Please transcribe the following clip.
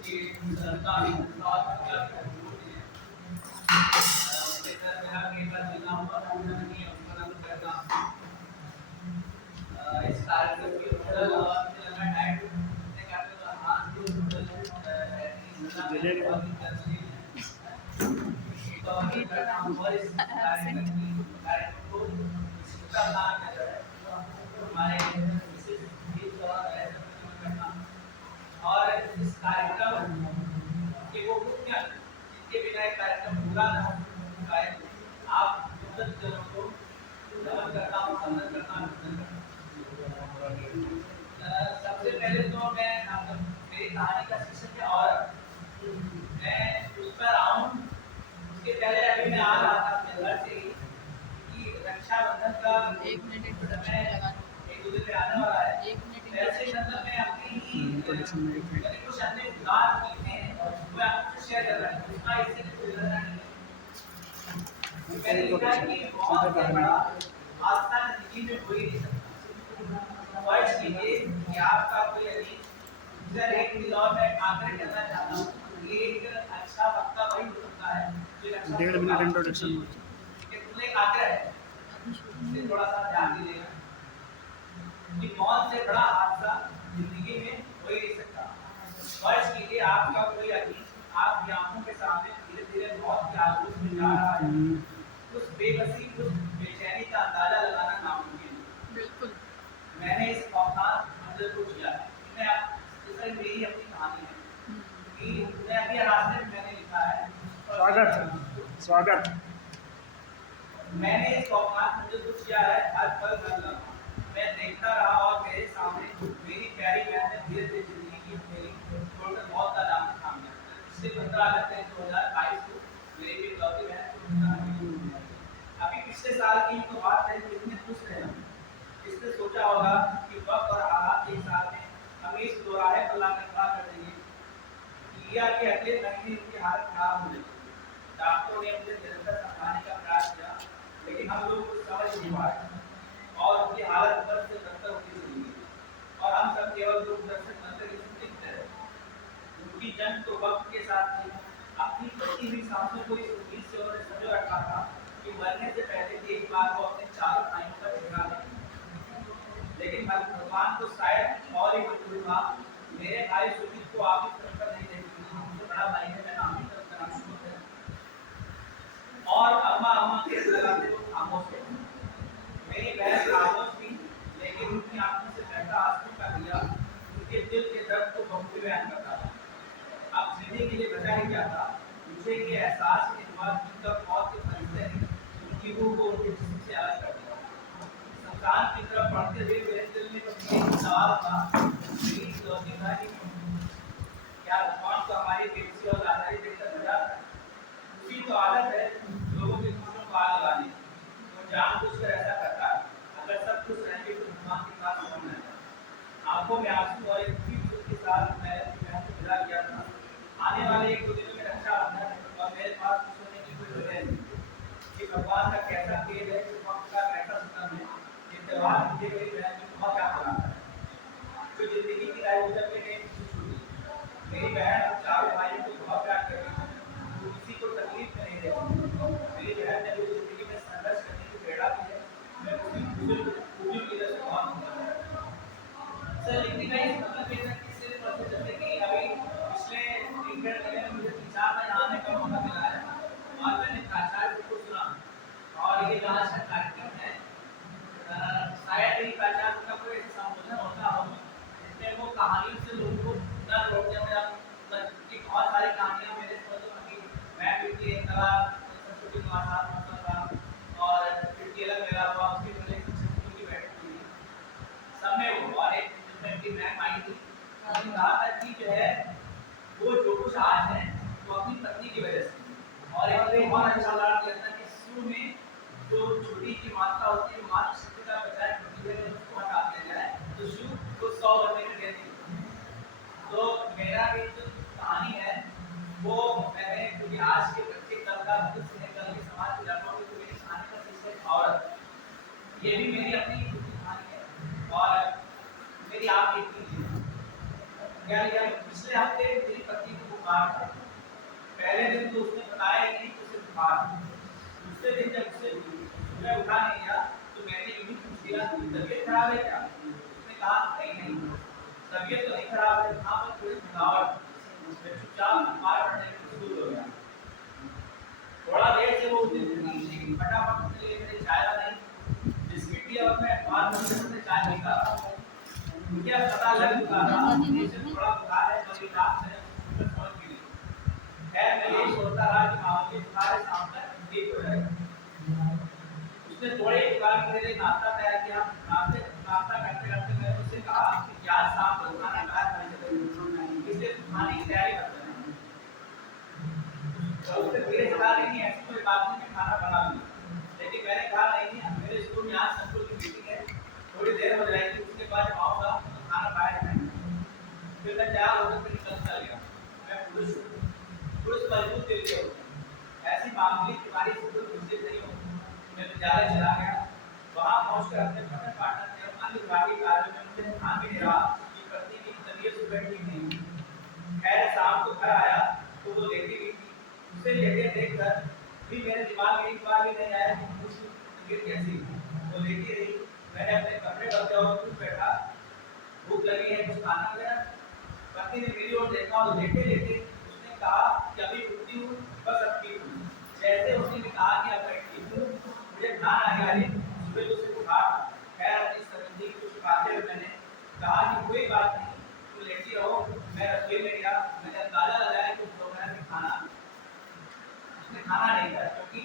इस कार्यक्रम के ऊपर मुझे लगा डाइट ने क्या हाथ को और इस कार्यक्रम को प्रदान कर रहा है हमारे विशेष गीत और इस कार्यक्रम के वो मुख्य जिनके बिना एक कार्यक्रम पूरा न हो पाए आप जनों को नमन करता हूँ सम्मान करता हूँ। सबसे पहले तो मैं मेरी कहानी का शीर्षक है और मैं उस पर आऊँ उसके पहले अभी मैं आ रहा था अपने घर से ही कि रक्षाबंधन का 1 मिनट इंट्रोडक्शन लगा एक दूसरे पे आने वाला है। 1 मिनट वैसे मतलब मैं अपनी ही कुछ अन्य उदाहरण लिखे हैं वो आपको शेयर कर रहा हूँ उसका इससे कुछ लेना नहीं है। मैंने लिखा है कि बहुत बड़ा हादसा जिंदगी में हो ही नहीं सकता। फर्ज कीजिए कि आपका कोई अजीज सर एक चीज और मैं आग्रह करना चाहता हूँ कि एक अच्छा वक्ता वही हो सकता है जो अच्छा 1.5 मिनट इंट्रोडक्शन एक आग्रह है इससे थोड़ा सा ध्यान दीजिएगा कि मौत से बड़ा हादसा जिंदगी में हो ही नहीं सकता। फर्ज कीजिए आपका कोई अजीज आपकी आंखों के सामने धीरे धीरे मौत के आगोश में जा रहा है। उस बेबसी उस बेचैनी का अंदाजा लगाना नामुमकिन है। बिल्कुल मैंने इस औकात मंजिल को किया है। मैं जैसे मेरी अपनी कहानी है कि मैं अभी रास्ते में मैंने लिखा है स्वागत मैंने इस औकात मंजिल को किया है हर पल हर लम्हा मैं देखता रहा और मेरे सामने मेरी प्यारी बहन ने धीरे धीरे जिंदगी की मेरी छोड़कर मौत का दामन थाम लिया। इससे 15 अगस्त 2022 को मेरी भी लौती बहन अभी पिछले साल की तो बात है कितने खुश थे हम। इसने सोचा होगा कि वक्त और हालात एक साल में हमें इस दोराहे पर लाकर खड़ा कर देंगे। लिया के अगले महीने उनकी हालत खराब हो गई। डॉक्टरों ने उसे निरंतर समझाने का प्रयास किया लेकिन हम लोग कुछ समझ नहीं पाए और उनकी हालत बद से बदतर होती चली गई और हम सब केवल दूरदर्शन मंत्र की सुनते रहे। उनकी जंग तो वक्त के साथ थी। अपनी बची हुई सांसों को इस उम्मीद से उन्होंने संजो रखा था कि मरने से पहले एक बार वो अपने चारों भाइयों का ठिकाना देंगे। लेकिन भगवान को शायद और ही मंजूर था। मेरे भाई सुजीत को आप इस तरफ नहीं देखती उनसे बड़ा भाई है मैं नाम ही तरफ कराना शुरू कर और अम्मा के लगाते वो खामोश है। मेरी बहन खामोश थी लेकिन उनकी आंखों से बहता आंसू का दिया उनके दिल के दर्द को बहुत बयान करता था। अब जीने के लिए बचा ही क्या था। मुझे ये एहसास के बाद उनका मौत के फरिश्ते ने उनकी रूह को उनके जिस्म से अलग कर दिया। संतान की तरफ बढ़ते हुए मेरे दिल में एक सवाल था मेरी लौटी भाई क्या भगवान को हमारी बेटी और आधारी देखकर मजा उसी तो आदत है लोगों के खुशियों को आग लगाने तो जानबूझकर ऐसा करता है। अगर सब कुछ रहेंगे तो भगवान की बात समझना है। आंखों में आंसू और एक खुशी के साथ मैंने अपनी बहन को विदा किया था। आने वाले 1-2 दिनों में रक्षाबंधन है और मेरे पास कुछ होने की कोई वजह नहीं कि भगवान का कैसा तेज है वक्त का कैसा सितम है। ये त्योहार मुझे मेरी बहन की बहुत याद आता है जो जिंदगी की राह गुजर के लिए मेरी बहन चारों भाइयों को बहुत प्यार करती है किसी को तकलीफ में नहीं देती। मेरी बहन ने मुझे जिंदगी में संघर्ष करने की प्रेरणा दी है। मैं उसकी पूरी की तरह से बहुत सर लिखने का इस मतलब ये था कि सिर्फ जैसे कि अभी पिछले 1-1.5 महीने में मुझे 3-4 बार आने का मौका मिला है और मैंने प्राचार्य को सुना और ये लास्ट का कार्यक्रम है शायद ही प्राचार्य का कोई संबोधन होता हो जिसमें वो कहानियों से लोगों को न रोकने में की बहुत सारी कहानियां मेरे मैं भी कला संस्कृति भाषा और फिर अलग मेरा हुआ उसके पहले शिक्षकों की बैठक हुई सब में वो और एक जिसमें कि मैम आई थी उन्होंने कहा था कि जो है वो जो कुछ आज है वो अपनी पत्नी की वजह से और एक बहुत अच्छा लगा लगता कि शुरू में जो छोटी की मात्रा होती है मात्र शक्ति का बजाय उसको हटा दिया जाए तो शुरू को 100 बनने में देती। तो मेरा भी जो कहानी है वो मैंने क्योंकि आज के बच्चे कल का भविष्य है कल के समाज की लड़कों की मेरी कहानी का शीर्षक औरत ये भी मेरी अपनी कहानी है और मेरी आप देखती या पिछले हफ्ते मेरी पत्नी को बुखार था। पहले दिन तो उसने बताया ही नहीं कि उसे बुखार है। दूसरे दिन जब उसे सुबह उठा नहीं गया तो मैंने यूं ही पूछ दिया कि तबीयत खराब है क्या? उसने कहा नहीं तबीयत तो नहीं खराब है, हाँ बस थोड़ी थकावट है। मैं चुपचाप बीमार पड़ने की शुरू हो गया। थोड़ा देर से वो उस दिन उठी, लेकिन फटाफट उसने लिए मेरे चाय बनाई, बिस्किट दिया और मैं बाद में उससे चाय पीता रहा। मुझे अब पता लग चुका था कि इसे थोड़ा बुखार है, पर इलाज मैंने उसको समझ भी नहीं। खैर मैं यही सोचता रहा कि मामूली बुखार है, शाम तक ठीक हो जाएगा। उसने थोड़ी ही दुकान के लिए नाश्ता तैयार किया। नाश्ता करते करते मैंने उससे कहा कि आज शाम को खाना कहाँ खाने चलेंगे, इसलिए तुम खाने की तैयारी कर लेना। तो उसने धीरे से कहा नहीं ऐसी कोई बात नहीं, मैं खाना बना लूंगा। लेकिन मैंने कहा नहीं, मेरे स्कूल में आज संकुल की मीटिंग है, थोड़ी देर हो जाएगी, उसके बाद जब आऊंगा तो खाना बाहर खाएंगे। फिर मैं तैयार होकर फिर निकल चला गया। मैं पुरुष मजबूत दिल के होते हैं, ऐसी मामूली बीमारी से कोई मुश्किल नहीं होती। मैं विद्यालय चला गया। वहां पहुंचकर अपने पठन पाठन एवं अन्य विभागीय कार्यों में मुझे ध्यान भी नहीं रहा कि पत्नी की तबीयत सुबह ठीक नहीं थी। खैर शाम को घर आया तो वो लेटी हुई थी। उसे लेटे देखकर भी मेरे दिमाग में एक बार भी नहीं आया कि उसकी तबीयत कैसी है। वो लेटी रही, मैंने अपने कपड़े बदले और चुप बैठा। भूख लगी है, कुछ खाना वगैरह? पत्नी ने मेरी ओर देखा और लेटे लेटे उसने कहा कि अभी उठती हूँ, बस अब ठीक हूँ। जैसे उसने कहा कि अब मैं ठीक हूँ, मुझे ध्यान आया अरे सुबह तो उसे बुखार था। खैर अपनी संबंधी को छुपाते हुए मैंने कहा कि कोई बात नहीं, तुम लेटी रहो। मैं रसोई में गया, मैंने अंदाजा लगाया कि दोपहर में खाना उसने खाना नहीं